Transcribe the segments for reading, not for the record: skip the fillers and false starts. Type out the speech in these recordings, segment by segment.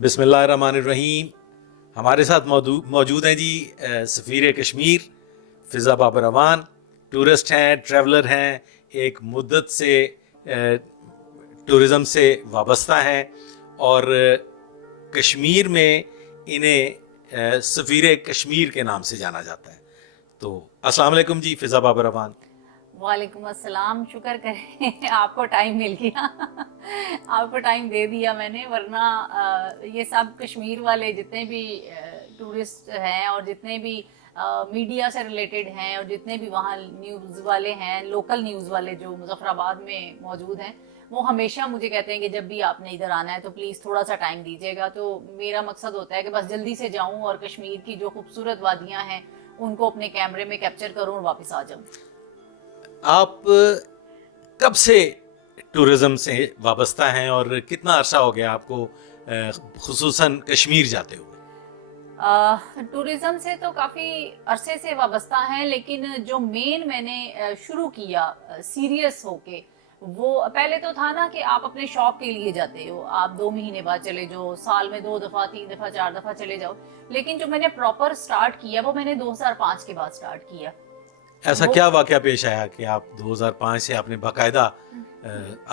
بسم اللہ الرحمن الرحیم. ہمارے ساتھ موجود ہیں جی سفیر کشمیر فضا بابر امان. ٹورسٹ ہیں, ٹریولر ہیں, ایک مدت سے ٹورزم سے وابستہ ہیں اور کشمیر میں انہیں سفیر کشمیر کے نام سے جانا جاتا ہے. تو السلام علیکم جی فضا بابر امان. وعلیکم السلام. شکر کریں آپ کو ٹائم مل گیا, آپ کو ٹائم دے دیا میں نے, ورنہ یہ سب کشمیر والے جتنے بھی ٹورسٹ ہیں اور جتنے بھی میڈیا سے ریلیٹڈ ہیں اور جتنے بھی وہاں نیوز والے ہیں, لوکل نیوز والے جو مظفر آباد میں موجود ہیں, وہ ہمیشہ مجھے کہتے ہیں کہ جب بھی آپ نے ادھر آنا ہے تو پلیز تھوڑا سا ٹائم دیجیے گا. تو میرا مقصد ہوتا ہے کہ بس جلدی سے جاؤں اور کشمیر کی جو خوبصورت وادیاں ہیں ان کو اپنے کیمرے میں کیپچر کروں اور واپس آ جاؤں. آپ کب سے ٹورزم سے وابستہ ہیں اور کتنا عرصہ ہو گیا آپ کو خصوصاً کشمیر جاتے ہوئے؟ ٹورزم سے تو کافی عرصے سے وابستہ ہیں, لیکن جو مین میں نے شروع کیا سیریس ہو کے, وہ پہلے تو تھا نا کہ آپ اپنے شوق کے لیے جاتے ہو, آپ 2 مہینے بعد چلے جاؤ, سال میں 2 دفعہ 3 دفعہ 4 دفعہ چلے جاؤ. لیکن جو میں نے پراپر سٹارٹ کیا وہ میں نے 2005 کے بعد سٹارٹ کیا. ایسا کیا واقعہ پیش آیا کہ آپ 2005 سے آپ نے باقاعدہ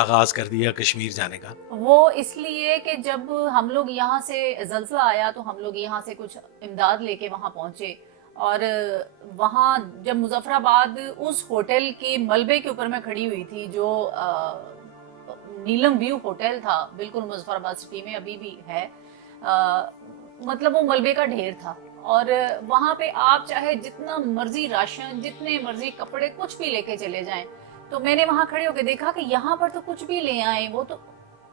آغاز کر دیا کشمیر جانے کا؟ وہ اس لیے کہ جب ہم لوگ یہاں سے زلزلہ آیا تو ہم لوگ یہاں سے کچھ امداد لے کے وہاں پہنچے, اور وہاں جب مظفر آباد اس ہوٹل کے ملبے کے اوپر میں کھڑی ہوئی تھی جو نیلم ویو ہوٹل تھا, بالکل مظفر آباد سٹی میں ابھی بھی ہے, مطلب وہ ملبے کا ڈھیر تھا. اور وہاں پہ آپ چاہے جتنا مرضی راشن, جتنے مرضی کپڑے, کچھ بھی لے کے چلے جائیں. تو میں نے وہاں کھڑے ہو کے دیکھا کہ یہاں پر تو کچھ بھی لے آئیں وہ تو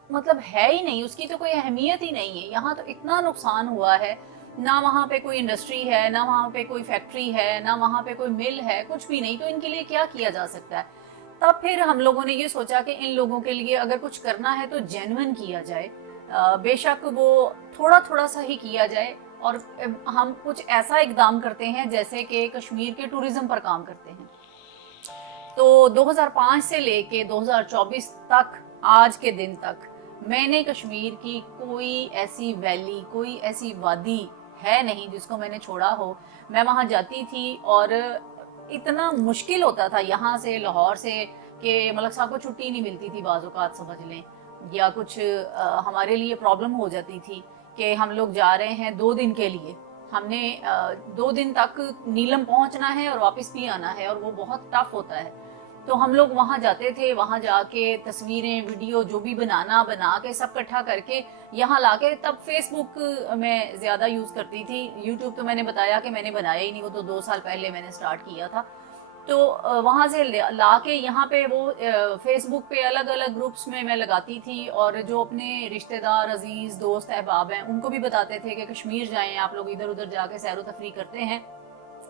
مطلب ہے ہی نہیں, اس کی تو کوئی اہمیت ہی نہیں ہے. یہاں تو اتنا نقصان ہوا ہے, نہ وہاں پہ کوئی انڈسٹری ہے, نہ وہاں پہ کوئی فیکٹری ہے, نہ وہاں پہ کوئی مل ہے, کچھ بھی نہیں. تو ان کے لیے کیا کیا جا سکتا ہے؟ تب پھر ہم لوگوں نے یہ سوچا کہ ان لوگوں کے لیے اگر کچھ کرنا ہے تو جینون کیا جائے, بے شک وہ تھوڑا تھوڑا سا ہی کیا جائے. اور ہم کچھ ایسا اقدام کرتے ہیں جیسے کہ کشمیر کے ٹورزم پر کام کرتے ہیں. تو 2005 سے لے کے 2024 تک, آج کے دن تک, میں نے کشمیر کی کوئی ایسی ویلی, کوئی ایسی وادی ہے نہیں جس کو میں نے چھوڑا ہو. میں وہاں جاتی تھی اور اتنا مشکل ہوتا تھا یہاں سے لاہور سے کہ ملک صاحب کو چھٹی نہیں ملتی تھی بعض اوقات, سمجھ لیں, یا کچھ ہمارے لیے پرابلم ہو جاتی تھی کہ ہم لوگ جا رہے ہیں 2 دن کے لیے, ہم نے 2 دن تک نیلم پہنچنا ہے اور واپس بھی آنا ہے, اور وہ بہت ٹف ہوتا ہے. تو ہم لوگ وہاں جاتے تھے, وہاں جا کے تصویریں, ویڈیو جو بھی بنا کے سب اکٹھا کر کے یہاں لا کے, تب فیس بک میں زیادہ یوز کرتی تھی. یوٹیوب تو میں نے بتایا کہ میں نے بنایا ہی نہیں, وہ تو 2 سال پہلے میں نے سٹارٹ کیا تھا. تو وہاں سے لا کے یہاں پہ وہ فیس بک پہ الگ الگ گروپس میں لگاتی تھی, اور جو اپنے رشتہ دار, عزیز, دوست, احباب ہیں ان کو بھی بتاتے تھے کہ کشمیر جائیں آپ لوگ, ادھر ادھر جا کے سیر و تفریح کرتے ہیں,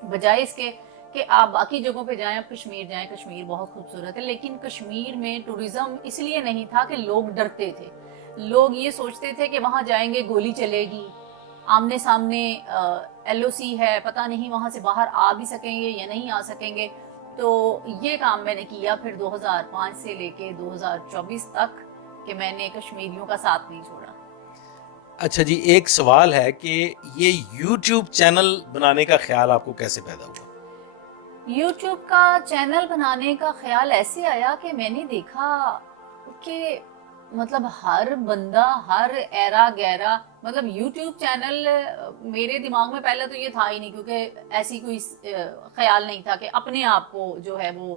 بجائے اس کے کہ آپ باقی جگہوں پہ جائیں, آپ کشمیر جائیں, کشمیر بہت خوبصورت ہے. لیکن کشمیر میں ٹورزم اس لیے نہیں تھا کہ لوگ ڈرتے تھے, لوگ یہ سوچتے تھے کہ وہاں جائیں گے گولی چلے گی, آمنے سامنے LOC ہے, پتہ نہیں وہاں سے باہر آ بھی سکیں گے یا نہیں آ سکیں گے. تو یہ کام میں نے کیا پھر 2005 سے لے کے 2024 تک, کہ میں نے کشمیریوں کا ساتھ نہیں چھوڑا. اچھا جی, ایک سوال ہے کہ یہ یوٹیوب چینل بنانے کا خیال آپ کو کیسے پیدا ہوا؟ یوٹیوب کا چینل بنانے کا خیال ایسے آیا کہ میں نے دیکھا کہ مطلب ہر بندہ, ہر ایرا گیرا, مطلب یوٹیوب چینل میرے دماغ میں پہلے تو یہ تھا ہی نہیں, کیونکہ ایسی کوئی خیال نہیں تھا کہ اپنے آپ کو جو ہے وہ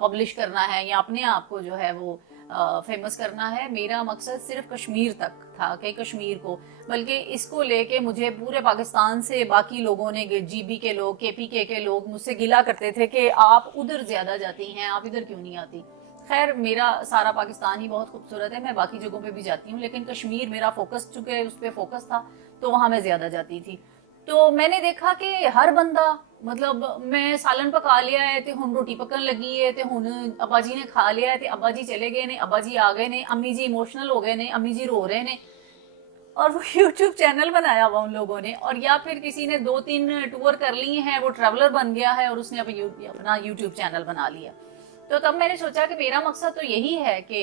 پبلش کرنا ہے یا اپنے آپ کو جو ہے وہ فیمس کرنا ہے. میرا مقصد صرف کشمیر تک تھا کہ کشمیر کو, بلکہ اس کو لے کے مجھے پورے پاکستان سے باقی لوگوں نے, GB کے لوگ, KPK کے لوگ مجھ سے گلا کرتے تھے کہ آپ ادھر زیادہ جاتی ہیں, آپ ادھر کیوں نہیں آتی. خیر میرا سارا پاکستان ہی بہت خوبصورت ہے, میں باقی جگہوں پہ بھی جاتی ہوں, لیکن کشمیر میرا فوکس, چونکہ اس پہ فوکس تھا تو وہاں میں زیادہ جاتی تھی. تو میں نے دیکھا کہ ہر بندہ, مطلب میں سالن پکا لیا ہے تے ہن روٹی پکن لگی ہے تے ہن ابا جی نے کھا لیا ہے تے ابا جی چلے گئے نے, ابا جی آ گئے نے, امی جی ایموشنل ہو گئے نے, امی جی رو رہے نے, اور وہ یوٹیوب چینل بنایا ہوا ان لوگوں نے. اور یا پھر کسی نے 2-3 ٹور کر لی ہیں, وہ ٹریولر بن گیا ہے اور اس نے اپنا یوٹیوب چینل بنا لیا. تو تب میں نے سوچا کہ میرا مقصد تو یہی ہے کہ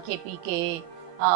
KPK,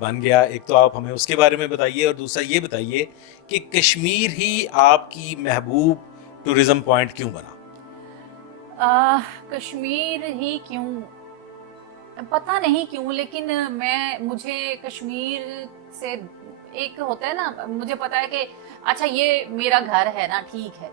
بن گیا. ایک تو آپ ہمیں اس کے بارے میں بتائیے, اور دوسرا یہ بتائیے کہ کشمیر ہی آپ کی محبوب ٹورزم پوائنٹ کیوں بنا؟ کشمیر ہی کیوں، پتہ نہیں کیوں، لیکن مجھے کشمیر سے ایک ہوتا ہے نا، مجھے پتا ہے کہ اچھا یہ میرا گھر ہے نا، ٹھیک ہے،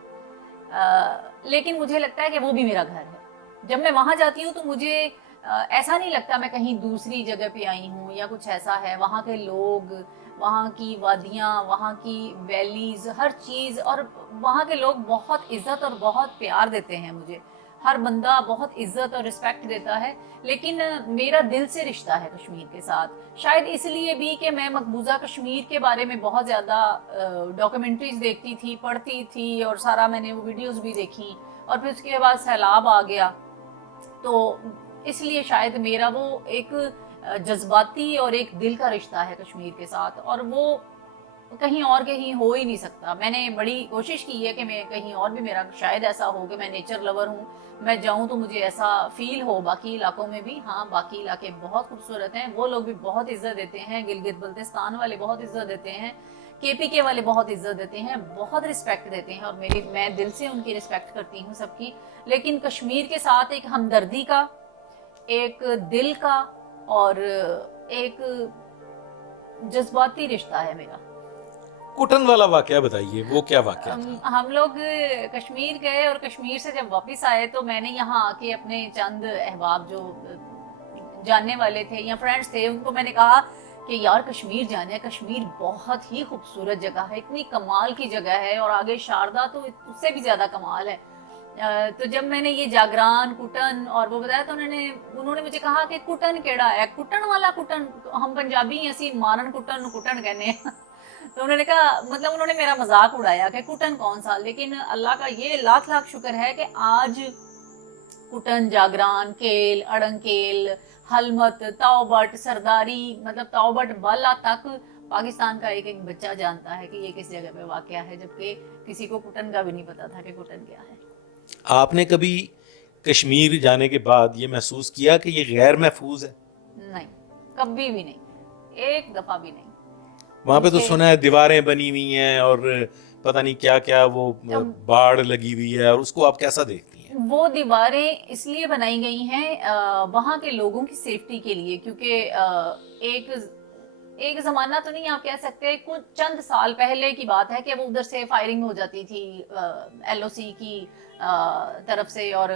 لیکن مجھے لگتا ہے کہ وہ بھی میرا گھر ہے. جب میں وہاں جاتی ہوں تو مجھے ایسا نہیں لگتا میں کہیں دوسری جگہ پہ آئی ہوں یا کچھ ایسا ہے. وہاں کے لوگ، وہاں کی وادیاں، وہاں کی ویلیز، ہر چیز، اور وہاں کے لوگ بہت عزت اور بہت پیار دیتے ہیں مجھے. ہر بندہ بہت عزت اور رسپیکٹ دیتا ہے. لیکن میرا دل سے رشتہ ہے کشمیر کے ساتھ، شاید اس لیے بھی کہ میں مقبوضہ کشمیر کے بارے میں بہت زیادہ ڈاکومنٹریز دیکھتی تھی، پڑھتی تھی، اور سارا میں نے وہ ویڈیوز بھی دیکھی، اور پھر اس کے بعد سیلاب آ گیا. تو اس لیے شاید میرا وہ ایک جذباتی اور ایک دل کا رشتہ ہے کشمیر کے ساتھ، اور وہ کہیں اور کہیں ہو ہی نہیں سکتا. میں نے بڑی کوشش کی ہے کہ میں کہیں اور بھی میرا شاید ایسا ہو کہ میں نیچر لور ہوں، میں جاؤں تو مجھے ایسا فیل ہو باقی علاقوں میں بھی. ہاں باقی علاقے بہت خوبصورت ہیں، وہ لوگ بھی بہت عزت دیتے ہیں، گلگت بلتستان والے بہت عزت دیتے ہیں، KPK والے بہت عزت دیتے ہیں، بہت رسپیکٹ دیتے ہیں، اور میں دل سے ان کی رسپیکٹ کرتی ہوں سب کی. لیکن کشمیر کے ساتھ ایک ہمدردی کا، ایک دل کا، اور ایک جذباتی رشتہ ہے میرا. کٹن والا واقعہ بتائیے, وہ کیا واقعہ تھا؟ ہم لوگ کشمیر گئے، اور کشمیر سے جب واپس آئے تو میں نے یہاں آ کے اپنے چند احباب جو جاننے والے تھے یا فرینڈس تھے، ان کو میں نے کہا کہ یار کشمیر جانا ہے، کشمیر بہت ہی خوبصورت جگہ ہے، اتنی کمال کی جگہ ہے، اور آگے شاردا تو اس سے بھی زیادہ کمال ہے. تو جب میں نے یہ جاگران، کٹن اور وہ بتایا تو انہوں نے مجھے کہا کہ کٹن کیڑا ہے، کٹن والا کٹن، ہم پنجابی ایسی مارن کٹن کٹن کہنے ہیں. تو انہوں نے کہا، مطلب انہوں نے میرا مذاق اڑایا کہ کٹن کون سا. لیکن اللہ کا یہ لاکھ لاکھ شکر ہے کہ آج کٹن، جاگران، کیل، اڑنکیل، حلمت، تاؤبٹ، سرداری، مطلب تاؤبٹ بالا تک پاکستان کا ایک ایک بچہ جانتا ہے کہ یہ کس جگہ پہ واقع ہے، جبکہ کسی کو کٹن کا بھی نہیں پتا تھا کہ کٹن کیا ہے. آپ نے کبھی کشمیر جانے کے بعد یہ محسوس کیا کہ یہ غیر محفوظ ہے؟ نہیں، کبھی بھی نہیں، ایک دفعہ بھی نہیں. وہاں پہ تو سنا ہے دیواریں بنی ہوئی ہیں اور پتہ نہیں کیا کیا، وہ باڑ لگی ہوئی ہے، اور اس کو آپ کیسا دیکھتی ہیں؟ وہ دیواریں اس لیے بنائی گئی ہیں وہاں کے لوگوں کی سیفٹی کے لیے، کیونکہ ایک زمانہ تو نہیں آپ کہہ سکتے، کچھ چند سال پہلے کی بات ہے کہ وہ ادھر سے فائرنگ ہو جاتی تھی LOC کی طرف سے، اور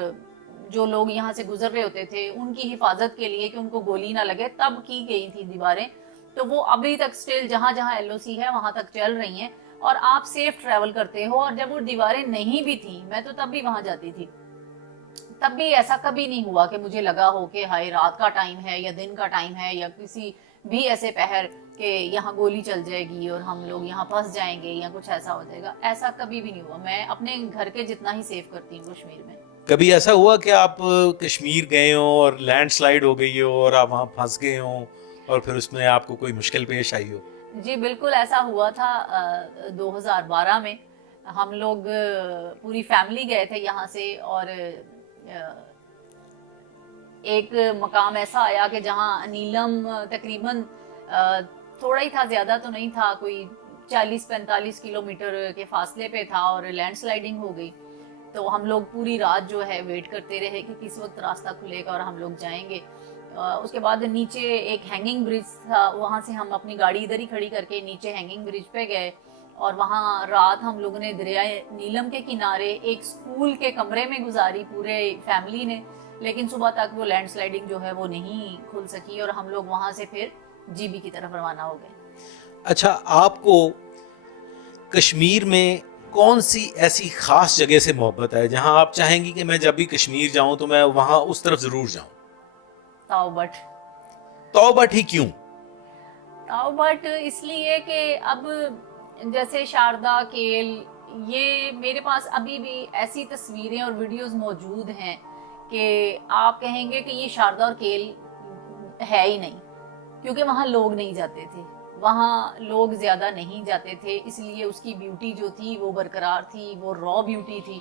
جو لوگ یہاں سے گزر رہے ہوتے تھے ان کی حفاظت کے لیے کہ ان کو گولی نہ لگے، تب کی گئی تھی دیواریں. تو وہ ابھی تک سٹل جہاں جہاں LOC ہے وہاں تک چل رہی ہیں، اور آپ سیف ٹریول کرتے ہو. اور جب وہ دیواریں نہیں بھی تھیں، میں تو تب بھی وہاں جاتی تھی، تب بھی ایسا کبھی نہیں ہوا کہ مجھے لگا ہو کہ ہائے رات کا ٹائم ہے یا دن کا ٹائم ہے یا کسی بھی ایسے پہر کہ یہاں گولی چل جائے گی اور ہم لوگ یہاں پھنس جائیں گے یا کچھ ایسا ہو جائے گا. ایسا کبھی بھی نہیں ہوا. میں اپنے گھر کے جتنا ہی سیف کرتی ہوں کشمیر میں. کبھی ایسا ہوا کہ آپ کشمیر گئے ہوں اور لینڈ سلائیڈ ہو گئی ہو اور آپ وہاں پھنس گئے ہوں اور پھر اس میں آپ کو کوئی مشکل پیش آئی ہو؟ جی بالکل ایسا ہوا تھا. 2012 میں ہم لوگ پوری فیملی گئے تھے یہاں سے، اور ایک مقام ایسا آیا کہ جہاں نیلم تقریباً تھوڑا ہی تھا، زیادہ تو نہیں تھا، کوئی 40-45 کلومیٹر کے فاصلے پہ تھا، اور لینڈ سلائیڈنگ ہو گئی. تو ہم لوگ پوری رات جو ہے ویٹ کرتے رہے کہ کس وقت راستہ کھلے گا اور ہم لوگ جائیں گے. اس کے بعد نیچے ایک ہینگنگ برج تھا، وہاں سے ہم اپنی گاڑی ادھر ہی کھڑی کر کے نیچے ہینگنگ برج پہ گئے، اور وہاں رات ہم لوگوں نے دریائے نیلم کے کنارے ایک اسکول کے کمرے میں گزاری پورے فیملی نے. لیکن صبح تک وہ لینڈ سلائیڈنگ جو ہے وہ نہیں کھل سکی، اور ہم لوگ وہاں سے پھر GB کی طرف روانہ ہو گئے. اچھا، آپ کو کشمیر میں کون سی ایسی خاص جگہ سے محبت ہے جہاں آپ چاہیں گی کہ میں جب بھی کشمیر جاؤں تو میں وہاں اس طرف ضرور جاؤں؟ تاؤبٹ. تاؤبٹ ہی کیوں؟ تاؤبٹ اس لیے کہ اب جیسے شاردا، کیل، یہ میرے پاس ابھی بھی ایسی تصویریں اور ویڈیوز موجود ہیں کہ آپ کہیں گے کہ یہ شاردا اور کیل ہے ہی نہیں، کیونکہ وہاں لوگ نہیں جاتے تھے، وہاں لوگ زیادہ نہیں جاتے تھے، اس لیے اس کی بیوٹی جو تھی وہ برقرار تھی، وہ را بیوٹی تھی.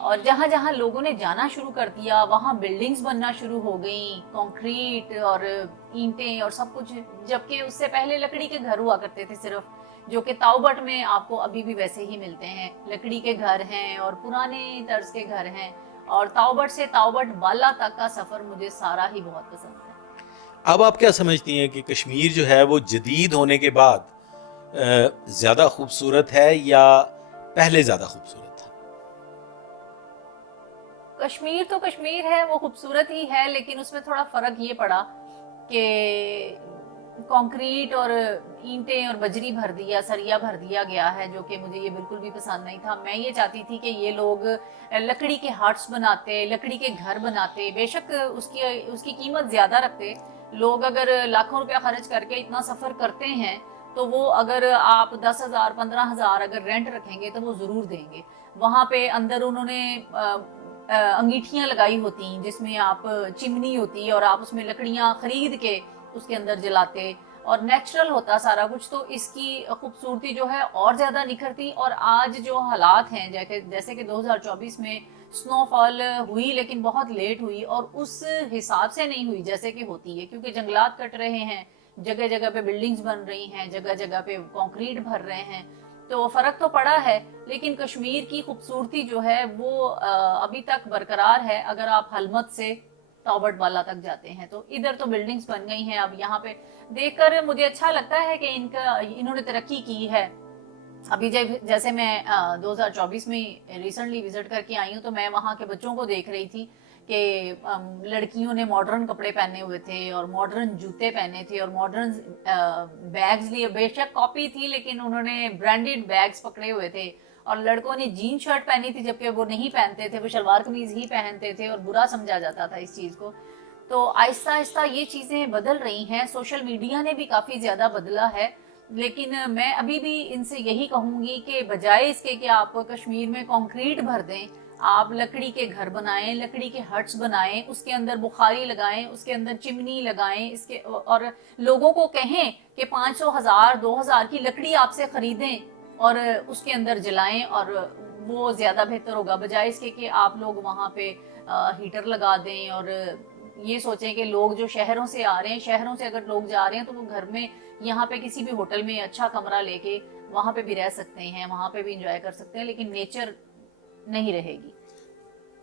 اور جہاں جہاں لوگوں نے جانا شروع کر دیا وہاں بلڈنگز بننا شروع ہو گئیں، کنکریٹ اور اینٹیں اور سب کچھ، جبکہ اس سے پہلے لکڑی کے گھر ہوا کرتے تھے صرف، جو کہ تاؤبٹ میں آپ کو ابھی بھی ویسے ہی ملتے ہیں، لکڑی کے گھر ہیں اور پرانے طرز کے گھر ہیں، اور تاؤبٹ سے تاؤبٹ بالا تک کا سفر مجھے سارا ہی بہت پسند ہے۔ اب آپ کیا سمجھتی ہیں کہ کشمیر جو ہے وہ جدید ہونے کے بعد زیادہ خوبصورت ہے یا پہلے زیادہ خوبصورت تھا؟ کشمیر تو کشمیر ہے، وہ خوبصورت ہی ہے، لیکن اس میں تھوڑا فرق یہ پڑا کہ کنکریٹ اور اینٹیں اور بجری بھر دیا، سریا بھر دیا گیا ہے، جو کہ مجھے یہ بالکل بھی پسند نہیں تھا۔ میں یہ چاہتی تھی کہ یہ لوگ لکڑی کے ہٹس بناتے، لکڑی کے گھر بناتے، بے شک اس کی قیمت زیادہ رکھتے، لوگ اگر لاکھوں روپیہ خرچ کر کے اتنا سفر کرتے ہیں تو وہ اگر آپ 10,000 15,000 اگر رینٹ رکھیں گے تو وہ ضرور دیں گے۔ وہاں پہ اندر انہوں نے انگیٹھیاں لگائی ہوتی جس میں آپ چمنی ہوتی اور آپ اس میں لکڑیاں خرید کے اس کے اندر جلاتے، اور نیچرل ہوتا سارا کچھ، تو اس کی خوبصورتی جو ہے اور زیادہ نکھرتی۔ اور آج جو حالات ہیں جیسے کہ 2024 میں سنو فال ہوئی لیکن بہت لیٹ ہوئی اور اس حساب سے نہیں ہوئی جیسے کہ ہوتی ہے، کیونکہ جنگلات کٹ رہے ہیں، جگہ جگہ پہ بلڈنگز بن رہی ہیں، جگہ جگہ پہ کنکریٹ بھر رہے ہیں، تو فرق تو پڑا ہے، لیکن کشمیر کی خوبصورتی جو ہے وہ ابھی تک برقرار ہے۔ اگر آپ حلمت سے تاؤبٹ بالا تک جاتے ہیں تو ادھر تو بلڈنگز بن گئی ہیں، اب یہاں پہ دیکھ کر مجھے اچھا لگتا ہے کہ انہوں نے ترقی کی ہے۔ ابھی جیسے میں 2024 میں ریسنٹلی وزٹ کر کے آئی ہوں تو میں وہاں کے بچوں کو دیکھ رہی تھی کہ لڑکیوں نے ماڈرن کپڑے پہنے ہوئے تھے اور ماڈرن جوتے پہنے تھے اور ماڈرن بیگز لیے، بے شک کاپی تھی لیکن انہوں نے برانڈیڈ بیگز پکڑے ہوئے تھے، اور لڑکوں نے جین شرٹ پہنی تھی جبکہ وہ نہیں پہنتے تھے، وہ شلوار قمیض ہی پہنتے تھے اور برا سمجھا جاتا تھا اس چیز کو۔ تو آہستہ آہستہ یہ چیزیں بدل رہی ہیں، سوشل میڈیا نے بھی کافی زیادہ بدلا ہے، لیکن میں ابھی بھی ان سے یہی کہوں گی کہ بجائے اس کے کہ آپ کشمیر میں کنکریٹ بھر دیں، آپ لکڑی کے گھر بنائیں، لکڑی کے ہٹس بنائیں، اس کے اندر بخاری لگائیں، اس کے اندر چمنی لگائیں، اور لوگوں کو کہیں کہ 500 1000 2000 کی لکڑی آپ سے خریدیں اور اس کے اندر جلائیں، اور وہ زیادہ بہتر ہوگا بجائے اس کے کہ آپ لوگ وہاں پہ ہیٹر لگا دیں اور یہ سوچیں کہ لوگ جو شہروں سے آ رہے ہیں، شہروں سے اگر لوگ جا رہے ہیں تو وہ گھر میں یہاں پہ کسی بھی ہوٹل میں اچھا کمرہ لے کے وہاں پہ بھی رہ سکتے ہیں، وہاں پہ بھی انجوائے کر سکتے ہیں، لیکن نیچر نہیں رہے گی۔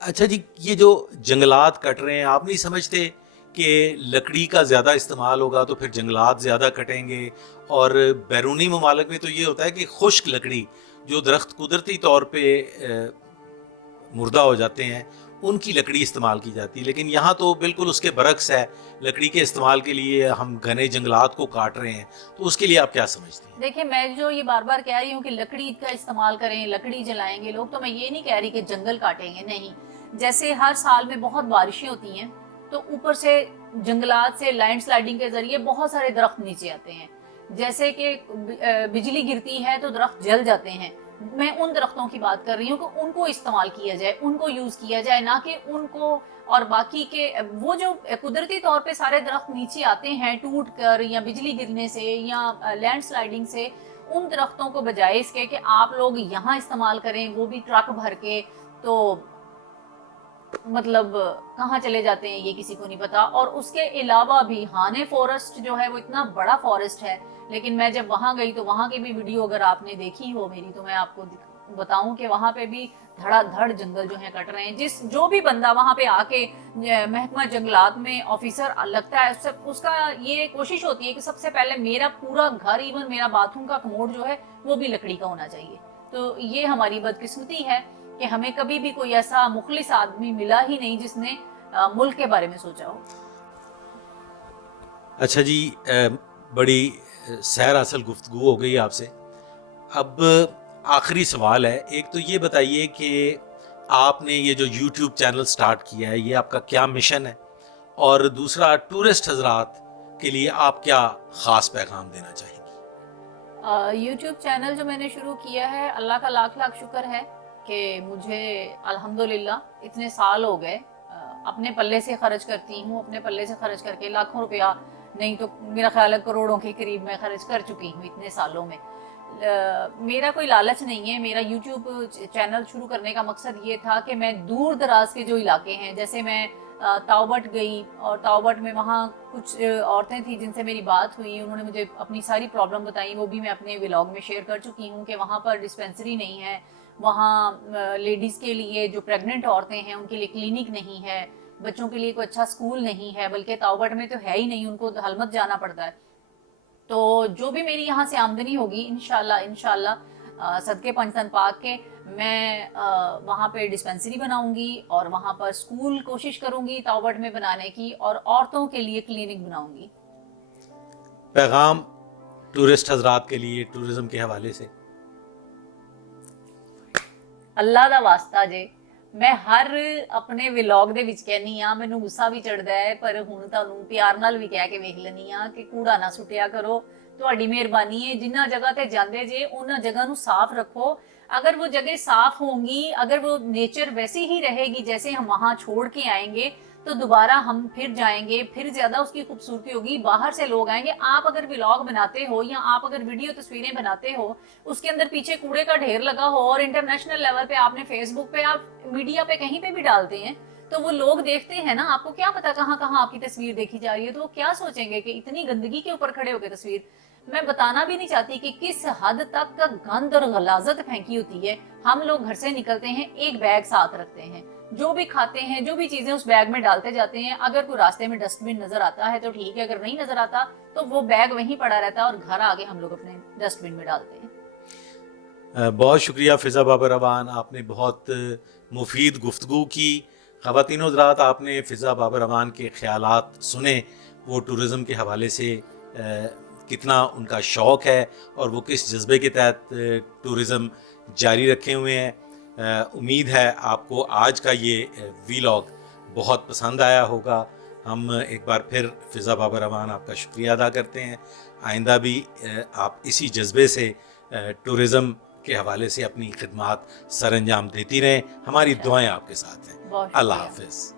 اچھا جی، یہ جو جنگلات کٹ رہے ہیں، آپ نہیں سمجھتے کہ لکڑی کا زیادہ استعمال ہوگا تو پھر جنگلات زیادہ کٹیں گے؟ اور بیرونی ممالک میں تو یہ ہوتا ہے کہ خشک لکڑی، جو درخت قدرتی طور پہ مردہ ہو جاتے ہیں، ان کی لکڑی استعمال کی جاتی ہے، لیکن یہاں تو بالکل اس کے برعکس ہے، لکڑی کے استعمال کے لیے ہم گھنے جنگلات کو کاٹ رہے ہیں، تو اس کے لیے آپ کیا سمجھتے ہیں؟ دیکھیں، میں جو یہ بار بار کہہ رہی ہوں کہ لکڑی کا استعمال کریں، لکڑی جلائیں گے لوگ، تو میں یہ نہیں کہہ رہی کہ جنگل کاٹیں گے، نہیں۔ جیسے ہر سال میں بہت بارشیں ہوتی ہیں تو اوپر سے جنگلات سے لینڈ سلائڈنگ کے ذریعے بہت سارے درخت نیچے آتے ہیں، جیسے کہ بجلی گرتی ہے تو درخت جل جاتے ہیں۔ میں ان درختوں کی بات کر رہی ہوں کہ ان کو استعمال کیا جائے، ان کو یوز کیا جائے، نہ کہ ان کو، اور باقی کے وہ جو قدرتی طور پہ سارے درخت نیچے آتے ہیں ٹوٹ کر یا بجلی گرنے سے یا لینڈ سلائڈنگ سے، ان درختوں کو بجائے اس کے کہ آپ لوگ یہاں استعمال کریں، وہ بھی ٹرک بھر کے، تو مطلب کہاں چلے جاتے ہیں یہ کسی کو نہیں پتا۔ اور اس کے علاوہ بھی ہانے فورسٹ جو ہے وہ اتنا بڑا فورسٹ ہے، لیکن میں جب وہاں گئی تو وہاں کی بھی ویڈیو اگر آپ نے دیکھی ہو میری تو میں آپ کو بتاؤں کہ وہاں پہ بھی دھڑا دھڑ جنگل جو ہیں کٹ رہے ہیں۔ جو بھی بندہ وہاں پہ آ کے محکمہ جنگلات میں آفیسر لگتا ہے، اس کا یہ کوشش ہوتی ہے کہ سب سے پہلے میرا پورا گھر، ایون میرا باتھ روم کا کموڈ جو ہے وہ بھی لکڑی کا ہونا چاہیے۔ تو یہ ہماری بدقسمتی ہے کہ ہمیں کبھی بھی کوئی ایسا مخلص آدمی ملا ہی نہیں جس نے ملک کے بارے میں سوچا ہو۔ اچھا جی، بڑی سیر اصل گفتگو ہو گئی آپ سے۔ اب آخری سوال ہے، ایک تو یہ بتائیے کہ آپ نے یہ جو یوٹیوب چینل سٹارٹ کیا ہے، یہ آپ کا کیا مشن ہے؟ اور دوسرا، ٹورسٹ حضرات کے لیے آپ کیا خاص پیغام دینا چاہیں گی؟ یوٹیوب چینل جو میں نے شروع کیا ہے، اللہ کا لاکھ لاکھ شکر ہے کہ مجھے الحمدللہ اتنے سال ہو گئے، اپنے پلے سے خرچ کرتی ہوں، اپنے پلے سے خرچ کر کے لاکھوں روپیہ نہیں تو میرا خیال ہے کروڑوں کے قریب میں خرچ کر چکی ہوں اتنے سالوں میں۔ میرا کوئی لالچ نہیں ہے. میرا یوٹیوب چینل شروع کرنے کا مقصد یہ تھا کہ میں دور دراز کے جو علاقے ہیں, جیسے میں تاوبٹ گئی, اور تاوبٹ میں وہاں کچھ عورتیں تھیں جن سے میری بات ہوئی, انہوں نے مجھے اپنی ساری پرابلم بتائیں, وہ بھی میں اپنے ولاگ میں شیئر کر چکی ہوں کہ وہاں پر ڈسپینسری نہیں ہے, وہاں لیڈیز کے لیے جو پریگننٹ عورتیں ہیں ان کے لیے کلینک نہیں ہے, بچوں کے لیے کوئی اچھا اسکول نہیں ہے, بلکہ تاوبٹ میں تو ہے ہی نہیں, ان کو حلمت جانا پڑتا ہے. تو جو بھی میری یہاں سے آمدنی ہوگی انشاءاللہ صدقے پنجتن پاک کے, میں وہاں پہ ڈسپینسری بناؤں گی, اور وہاں پر اسکول کوشش کروں گی تاوبٹ میں بنانے کی, اور عورتوں کے لیے کلینک بناؤں گی. پیغام ٹورسٹ حضرات کے لیے ٹورزم کے حوالے سے. اللہ دا واسطہ جے, میں ہر اپنے ولاگ دے وچ کہنی ہاں, مینوں غصہ بھی چڑھدا ہے پر ہن تانوں پیار نال بھی کہہ کے ویکھ لینی ہاں کہ کوڑا نہ سٹیا کرو, تہاڈی مہربانی ہے. جنہ جگہ تے جاندے جے انہاں جگہ نو صاف رکھو. اگر وہ جگہ صاف ہوں گی, اگر وہ نیچر ویسی ہی رہے گی جیسے ہم وہاں چھوڑ کے آئیں گے, تو دوبارہ ہم پھر جائیں گے, پھر زیادہ اس کی خوبصورتی ہوگی. باہر سے لوگ آئیں گے, آپ اگر ولاگ بناتے ہو یا آپ اگر ویڈیو تصویریں بناتے ہو, اس کے اندر پیچھے کوڑے کا ڈھیر لگا ہو, اور انٹرنیشنل لیول پہ آپ نے فیس بک پہ, آپ میڈیا پہ کہیں پہ بھی ڈالتے ہیں, تو وہ لوگ دیکھتے ہیں نا, آپ کو کیا پتا کہاں کہاں آپ کی تصویر دیکھی جا رہی ہے, تو وہ کیا سوچیں گے کہ اتنی گندگی کے اوپر کھڑے ہو کے تصویر. میں بتانا بھی نہیں چاہتی کہ کس حد تک گند اور غلاظت پھینکی ہوتی ہے. ہم لوگ گھر سے نکلتے ہیں, ایک بیگ ساتھ رکھتے ہیں, جو بھی کھاتے ہیں, جو بھی چیزیں اس بیگ میں ڈالتے جاتے ہیں. اگر کوئی راستے میں ڈسٹ بن نظر آتا ہے تو ٹھیک ہے, اگر نہیں نظر آتا تو وہ بیگ وہیں پڑا رہتا ہے, اور گھر آگے ہم لوگ اپنے ڈسٹ بن میں ڈالتے ہیں. بہت شکریہ فضا بابا روان, آپ نے بہت مفید گفتگو کی. خواتین و حضرات, آپ نے فضا بابا روان کے خیالات سنے, وہ ٹورزم کے حوالے سے کتنا ان کا شوق ہے اور وہ کس جذبے کے تحت ٹورزم جاری رکھے ہوئے ہیں. امید ہے آپ کو آج کا یہ ویلاگ بہت پسند آیا ہوگا. ہم ایک بار پھر فضا بابا روان آپ کا شکریہ ادا کرتے ہیں. آئندہ بھی آپ اسی جذبے سے ٹورزم کے حوالے سے اپنی خدمات سر انجام دیتی رہیں. ہماری دعائیں آپ کے ساتھ ہیں. بہت اللہ شکریہ. حافظ.